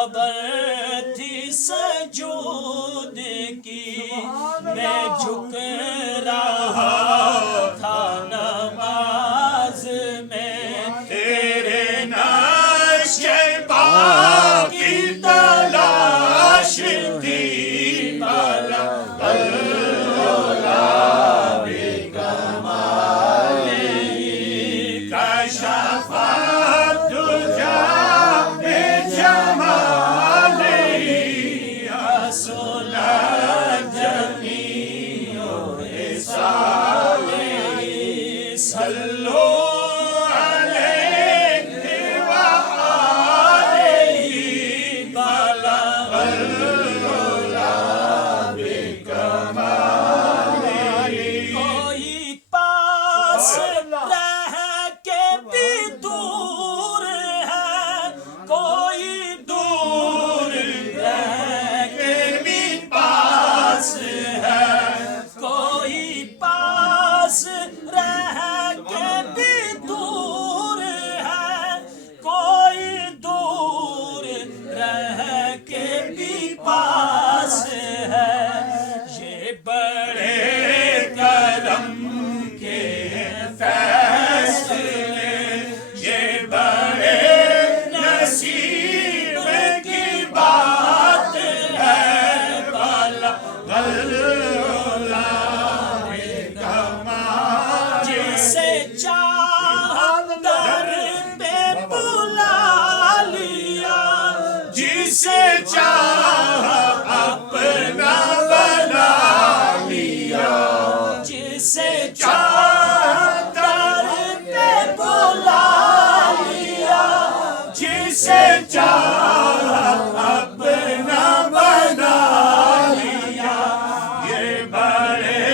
खबर थी सजूद की, मैं झुक रहा था नमाज में, तेरे नक्शे पा की तलाश थी बाला सल्लो अलैहि व आलिहि बलगुल्ला बिकमालिहि। कोई पास रह के भी दूर है, कोई दूर रह के भी पास है, कोई पास रह के भी दूर है, कोई दूर रह के भी पास है। ये बड़े करम के फैसले, ये बड़े नसीब की बात है, बाला जिसे चाह दर पे बुला लिया, जिसे चाह अपना बना लिया, जिसे चाह दर पे बुला लिया, जिसे चाह अपना बना लिया। ये बड़े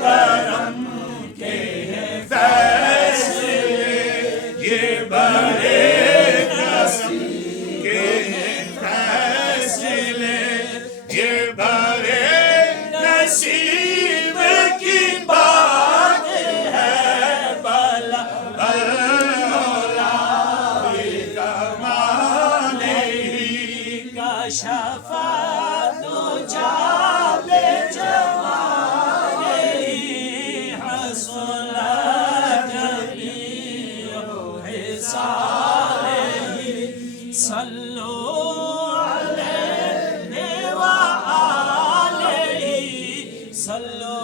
करम के फैसले, ये बड़े नसीब के फैसले, ये बड़े नसीब की बात है, भला भला बिकमालिहि का शफ़ाअत जाबे जमालिहि हसुलत जमीउ हिसालिहि। सल्लो अलैहि व आलिहि, सल्लो